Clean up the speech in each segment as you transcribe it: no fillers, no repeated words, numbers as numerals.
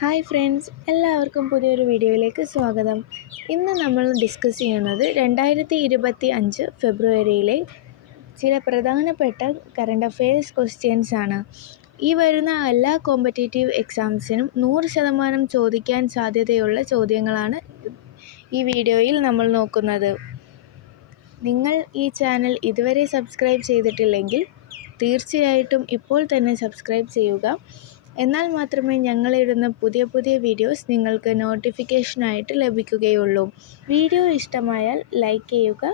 Hi friends, എല്ലാവർക്കും പുതിയൊരു വീഡിയോയിലേക്ക് സ്വാഗതം. ഇന്ന് നമ്മൾ ഡിസ്കസ് ചെയ്യുന്നത് 2025 ഫെബ്രുവരിയിലെ ചില പ്രധാനപ്പെട്ട കറണ്ട് അഫെയർസ് ക്വസ്റ്റ്യൻസ് ആണ്. ഈ വരുന്ന എല്ലാ കോമ്പറ്റേറ്റീവ് എക്സാംസിനും 100% ചോദിക്കാൻ സാധ്യതയുള്ള ചോദ്യങ്ങളാണ് ഈ വീഡിയോയിൽ നമ്മൾ നോക്കുന്നത്. നിങ്ങൾ ഈ ചാനൽ ഇതുവരെ സബ്സ്ക്രൈബ് ചെയ്തിട്ടില്ലെങ്കിൽ തീർച്ചയായിട്ടും ഇപ്പോൾ തന്നെ സബ്സ്ക്രൈബ് ചെയ്യുക. എന്നാൽ മാത്രമേ ഞങ്ങളിടുന്ന പുതിയ വീഡിയോസ് നിങ്ങൾക്ക് നോട്ടിഫിക്കേഷനായിട്ട് ലഭിക്കുകയുള്ളൂ. വീഡിയോ ഇഷ്ടമായാൽ ലൈക്ക് ചെയ്യുക,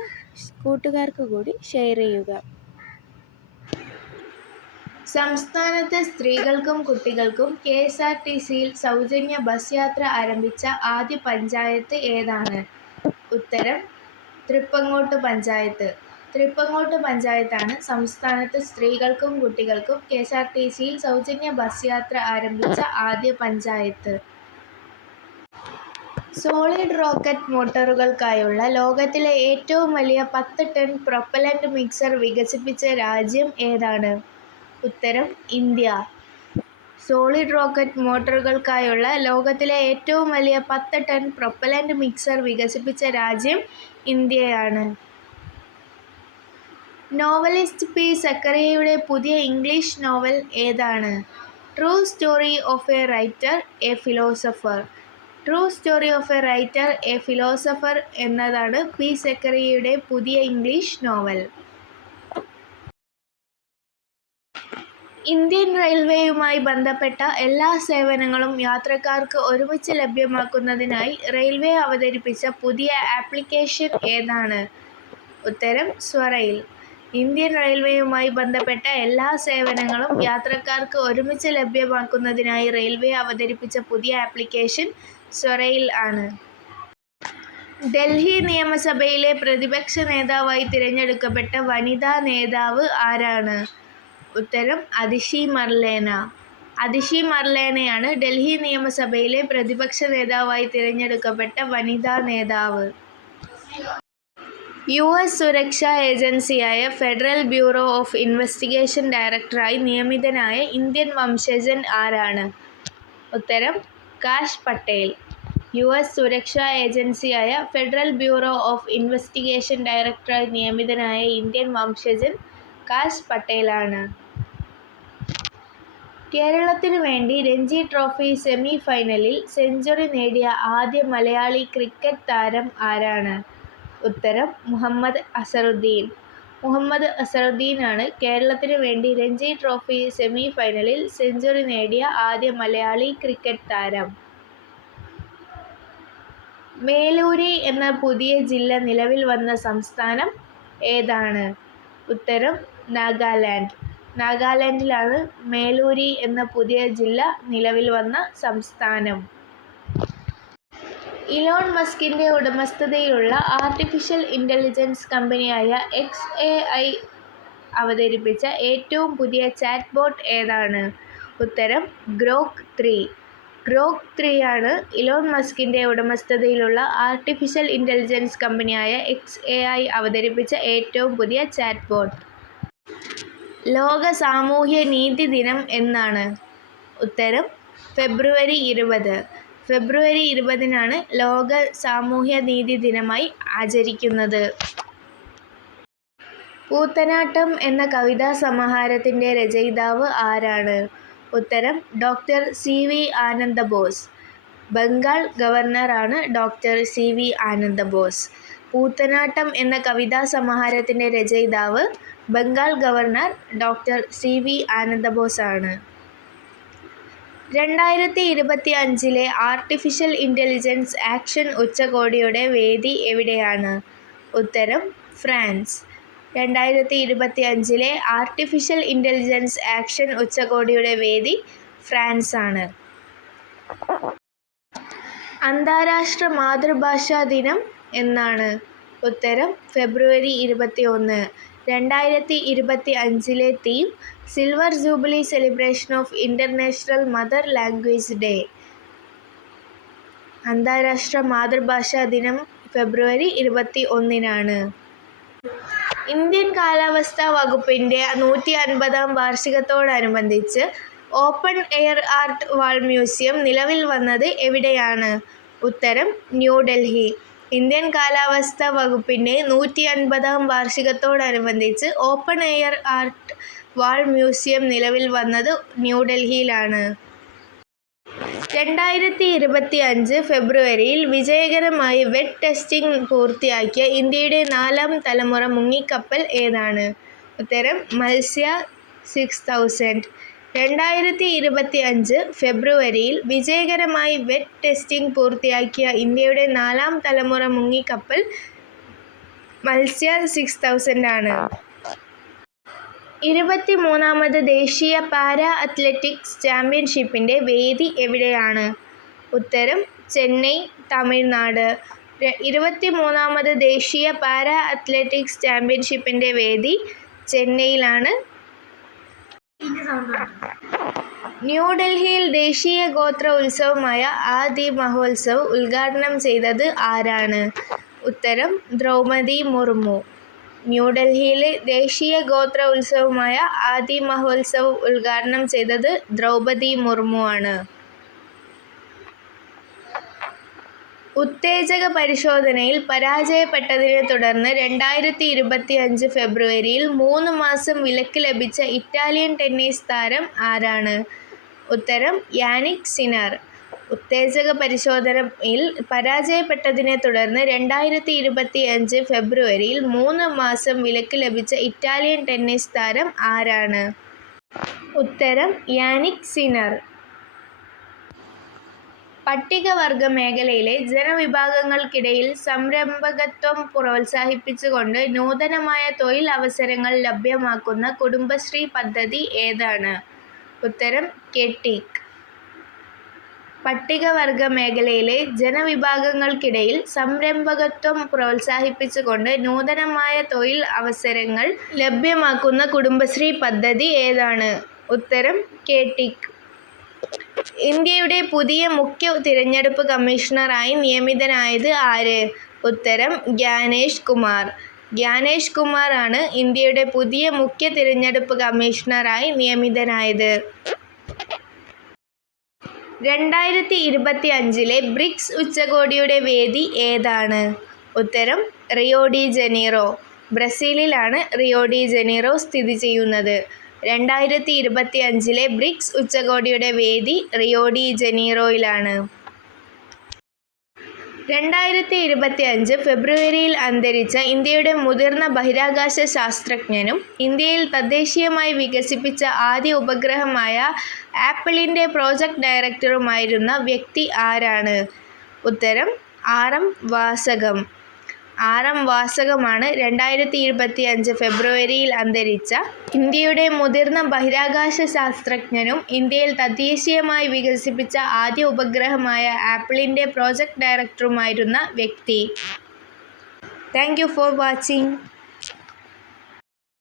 കൂട്ടുകാർക്ക് കൂടി ഷെയർ ചെയ്യുക. സംസ്ഥാനത്ത് സ്ത്രീകൾക്കും കുട്ടികൾക്കും KSRTCയിൽ സൗജന്യ ബസ് യാത്ര ആരംഭിച്ച ആദ്യ പഞ്ചായത്ത് ഏതാണ്? ഉത്തരം തൃപ്പങ്ങോട്ട് പഞ്ചായത്ത്. തൃപ്പങ്ങോട്ട് പഞ്ചായത്താണ് സംസ്ഥാനത്ത് സ്ത്രീകൾക്കും കുട്ടികൾക്കും KSRTCയിൽ സൗജന്യ ബസ് യാത്ര ആരംഭിച്ച ആദ്യ പഞ്ചായത്ത്. സോളിഡ് റോക്കറ്റ് മോട്ടോറുകൾക്കായുള്ള ലോകത്തിലെ ഏറ്റവും വലിയ 10 ടൺ പ്രൊപ്പല്ലന്റ് മിക്സർ വികസിപ്പിച്ച രാജ്യം ഏതാണ്? ഉത്തരം ഇന്ത്യ. സോളിഡ് റോക്കറ്റ് മോട്ടോറുകൾക്കായുള്ള ലോകത്തിലെ ഏറ്റവും വലിയ 10 ടൺ പ്രൊപ്പല്ലന്റ് മിക്സർ വികസിപ്പിച്ച രാജ്യം ഇന്ത്യയാണ്. Novelist P. സക്കറിയയുടെ പുതിയ ഇംഗ്ലീഷ് നോവൽ ഏതാണ്? True story of A writer, A philosopher. True story of A writer, A philosopher എന്നതാണ് P. സക്കറിയയുടെ പുതിയ ഇംഗ്ലീഷ് നോവൽ. ഇന്ത്യൻ റെയിൽവേയുമായി ബന്ധപ്പെട്ട എല്ലാ സേവനങ്ങളും യാത്രക്കാർക്ക് ഒരുമിച്ച് ലഭ്യമാക്കുന്നതിനായി റെയിൽവേ അവതരിപ്പിച്ച പുതിയ ആപ്ലിക്കേഷൻ ഏതാണ്? ഉത്തരം സ്വറെയിൽ. ഇന്ത്യൻ റെയിൽവേയുമായി ബന്ധപ്പെട്ട എല്ലാ സേവനങ്ങളും യാത്രക്കാർക്ക് ഒരുമിച്ച് ലഭ്യമാക്കുന്നതിനായി റെയിൽവേ അവതരിപ്പിച്ച പുതിയ ആപ്ലിക്കേഷൻ സ്വറെയിൽ ആണ്. ഡൽഹി നിയമസഭയിലെ പ്രതിപക്ഷ നേതാവായി തിരഞ്ഞെടുക്കപ്പെട്ട വനിതാ നേതാവ് ആരാണ്? ഉത്തരം അതിഷി മർലേന. അതിഷി മർലേനയാണ് ഡൽഹി നിയമസഭയിലെ പ്രതിപക്ഷ നേതാവായി തിരഞ്ഞെടുക്കപ്പെട്ട വനിതാ നേതാവ്. US സുരക്ഷാ ഏജൻസിയായ ഫെഡറൽ ബ്യൂറോ ഓഫ് ഇൻവെസ്റ്റിഗേഷൻ ഡയറക്ടറായി നിയമിതനായ ഇന്ത്യൻ വംശജൻ ആരാണ്? ഉത്തരം കാഷ് പട്ടേൽ. US സുരക്ഷാ ഏജൻസിയായ ഫെഡറൽ ബ്യൂറോ ഓഫ് ഇൻവെസ്റ്റിഗേഷൻ ഡയറക്ടറായി നിയമിതനായ ഇന്ത്യൻ വംശജൻ കാഷ് പട്ടേലാണ്. കേരളത്തിനു വേണ്ടി രഞ്ജി ട്രോഫി സെമി ഫൈനലിൽ സെഞ്ചുറി നേടിയ ആദ്യ മലയാളി ക്രിക്കറ്റ് താരം ആരാണ്? ഉത്തരം മുഹമ്മദ് അസറുദ്ദീൻ. മുഹമ്മദ് അസറുദ്ദീനാണ് കേരളത്തിനു വേണ്ടി രഞ്ജി ട്രോഫി സെമി ഫൈനലിൽ സെഞ്ചുറി നേടിയ ആദ്യ മലയാളി ക്രിക്കറ്റ് താരം. മേലൂരി എന്ന പുതിയ ജില്ല നിലവിൽ വന്ന സംസ്ഥാനം ഏതാണ്? ഉത്തരം നാഗാലാൻഡ്. നാഗാലാൻഡിലാണ് മേലൂരി എന്ന പുതിയ ജില്ല നിലവിൽ വന്ന സംസ്ഥാനം. ഇലോൺ മസ്കിന്റെ ഉടമസ്ഥതയിലുള്ള ആർട്ടിഫിഷ്യൽ ഇന്റലിജൻസ് കമ്പനിയായ XAI അവതരിപ്പിച്ച ഏറ്റവും പുതിയ ചാറ്റ് ബോട്ട് ഏതാണ്? ഉത്തരം ഗ്രോക്ക് 3. ഗ്രോക്ക് 3 ആണ് ഇലോൺ മസ്കിന്റെ ഉടമസ്ഥതയിലുള്ള ആർട്ടിഫിഷ്യൽ ഇന്റലിജൻസ് കമ്പനിയായ XAI അവതരിപ്പിച്ച ഏറ്റവും പുതിയ ചാറ്റ് ബോട്ട്. ലോക സാമൂഹ്യ നീതി ദിനം എന്നാണ്? ഉത്തരം ഫെബ്രുവരി 20. ഫെബ്രുവരി 20-നാണ് ലോക സാമൂഹ്യ നീതി ദിനമായി ആചരിക്കുന്നത്. പൂത്തനാട്ടം എന്ന കവിതാ സമാഹാരത്തിന്റെ രചയിതാവ് ആരാണ്? ഉത്തരം ഡോക്ടർ CV ആനന്ദബോസ്. ബംഗാൾ ഗവർണറാണ് ഡോക്ടർ CV ആനന്ദബോസ്. പൂത്തനാട്ടം എന്ന കവിതാ സമാഹാരത്തിന്റെ രചയിതാവ് Bengal governor doctor CV Ananda Bose ആണ്. 2025 ആർട്ടിഫിഷ്യൽ ഇന്റലിജൻസ് ആക്ഷൻ ഉച്ചകോടിയുടെ വേദി എവിടെയാണ്? ഉത്തരം ഫ്രാൻസ്. 2025 ആർട്ടിഫിഷ്യൽ ഇന്റലിജൻസ് ആക്ഷൻ ഉച്ചകോടിയുടെ വേദി ഫ്രാൻസ് ആണ്. അന്താരാഷ്ട്ര മാതൃഭാഷാ ദിനം എന്നാണ്? ഉത്തരം ഫെബ്രുവരി 21. 2025 theme silver jubilee celebration of international mother language day. അന്താരാഷ്ട്ര മാതൃഭാഷാ ദിനം ഫെബ്രുവരി 21-നാണ്. ഇന്ത്യൻ കാലാവസ്ഥാ വകുപ്പിന്റെ 150-ാം വാർഷികത്തോടനുബന്ധിച്ച് ഓപ്പൺ എയർ ആർട്ട് വാൾ മ്യൂസിയം നിലവിൽ വന്നത് എവിടെയാണ്? ഉത്തരം ന്യൂഡൽഹി. ഇന്ത്യൻ കാലാവസ്ഥാ വകുപ്പിൻ്റെ 150-ാം വാർഷികത്തോടനുബന്ധിച്ച് ഓപ്പൺ എയർ ആർട്ട് വാൾ മ്യൂസിയം നിലവിൽ വന്നത് ന്യൂഡൽഹിയിലാണ്. 2025 ഫെബ്രുവരിയിൽ വിജയകരമായി വെറ്റ് ടെസ്റ്റിംഗ് പൂർത്തിയാക്കിയ ഇന്ത്യയുടെ 4ാം തലമുറ മുങ്ങിക്കപ്പൽ ഏതാണ്? ഉത്തരം മത്സ്യ 6000. 2025 ഫെബ്രുവരിയിൽ വിജയകരമായി വെറ്റ് ടെസ്റ്റിംഗ് പൂർത്തിയാക്കിയ ഇന്ത്യയുടെ 4ാം തലമുറ മുങ്ങിക്കപ്പൽ മത്സ്യ 6000 ആണ്. 23ാമത് ദേശീയ പാരാ അത്ലറ്റിക്സ് ചാമ്പ്യൻഷിപ്പിൻ്റെ വേദി എവിടെയാണ്? ഉത്തരം ചെന്നൈ, തമിഴ്നാട്. 23ാമത് ദേശീയ പാരാ അത്ലറ്റിക്സ് ചാമ്പ്യൻഷിപ്പിൻ്റെ വേദി ചെന്നൈയിലാണ്. ന്യൂഡൽഹിയിൽ ദേശീയ ഗോത്ര ഉത്സവമായ ആദി മഹോത്സവ് ഉദ്ഘാടനം ചെയ്തത് ആരാണ്? ഉത്തരം ദ്രൗപദി മുർമു. ന്യൂഡൽഹിയിലെ ദേശീയ ഗോത്ര ഉത്സവമായ ആദി മഹോത്സവ് ഉദ്ഘാടനം ചെയ്തത് ദ്രൗപദി മുർമു ആണ്. ഉത്തേജക പരിശോധനയിൽ പരാജയപ്പെട്ടതിനെ തുടർന്ന് 2025 ഫെബ്രുവരിയിൽ 3 മാസം വിലക്ക് ലഭിച്ച ഇറ്റാലിയൻ ടെന്നീസ് താരം ആരാണ്? ഉത്തരം യാനിക് സിനർ. ഉത്തേജക പരിശോധനയിൽ പരാജയപ്പെട്ടതിനെ തുടർന്ന് 2025 ഫെബ്രുവരിയിൽ 3 മാസം വിലക്ക് ലഭിച്ച ഇറ്റാലിയൻ ടെന്നീസ് താരം ആരാണ്? ഉത്തരം യാനിക് സിനർ. പട്ടികവർഗ മേഖലയിലെ ജനവിഭാഗങ്ങൾക്കിടയിൽ സംരംഭകത്വം പ്രോത്സാഹിപ്പിച്ചുകൊണ്ട് നൂതനമായ തൊഴിൽ അവസരങ്ങൾ ലഭ്യമാക്കുന്ന കുടുംബശ്രീ പദ്ധതി ഏതാണ്? ഉത്തരം കെട്ടിക്. പട്ടികവർഗ മേഖലയിലെ ജനവിഭാഗങ്ങൾക്കിടയിൽ സംരംഭകത്വം പ്രോത്സാഹിപ്പിച്ചുകൊണ്ട് നൂതനമായ തൊഴിൽ അവസരങ്ങൾ ലഭ്യമാക്കുന്ന കുടുംബശ്രീ പദ്ധതി ഏതാണ്? ഉത്തരം കെട്ടിക്. ഇന്ത്യയുടെ പുതിയ മുഖ്യ തിരഞ്ഞെടുപ്പ് കമ്മീഷണറായി നിയമിതനായത് ആര്? ഉത്തരം ജ്ഞാനേഷ് കുമാർ. ജ്ഞാനേഷ് കുമാർ ആണ് ഇന്ത്യയുടെ പുതിയ മുഖ്യ തിരഞ്ഞെടുപ്പ് കമ്മീഷണറായി നിയമിതനായത്. 2025 ബ്രിക്സ് ഉച്ചകോടിയുടെ വേദി ഏതാണ്? ഉത്തരം റിയോ ഡി ജനീറോ. ബ്രസീലിലാണ് റിയോ ഡി ജനീറോ സ്ഥിതി ചെയ്യുന്നത്. 2025 ബ്രിക്സ് ഉച്ചകോടിയുടെ വേദി റിയോ ഡി ജനീറോയിലാണ്. 2025 ഫെബ്രുവരിയിൽ അന്തരിച്ച ഇന്ത്യയുടെ മുതിർന്ന ബഹിരാകാശ ശാസ്ത്രജ്ഞനും ഇന്ത്യയിൽ തദ്ദേശീയമായി വികസിപ്പിച്ച ആദ്യ ഉപഗ്രഹമായ ആപ്പിളിൻ്റെ പ്രോജക്ട് ഡയറക്ടറുമായിരുന്ന വ്യക്തി ആരാണ്? ഉത്തരം RM വാസകം. RM വാസകമാണ് 2025 ഫെബ്രുവരിയിൽ അന്തരിച്ച ഇന്ത്യയുടെ മുതിർന്ന ബഹിരാകാശ ശാസ്ത്രജ്ഞനും ഇന്ത്യയിൽ തദ്ദേശീയമായി വികസിപ്പിച്ച ആദ്യ ഉപഗ്രഹമായ ആപ്പിളിൻ്റെ പ്രോജക്ട് ഡയറക്ടറുമായിരുന്ന വ്യക്തി. Thank you for watching.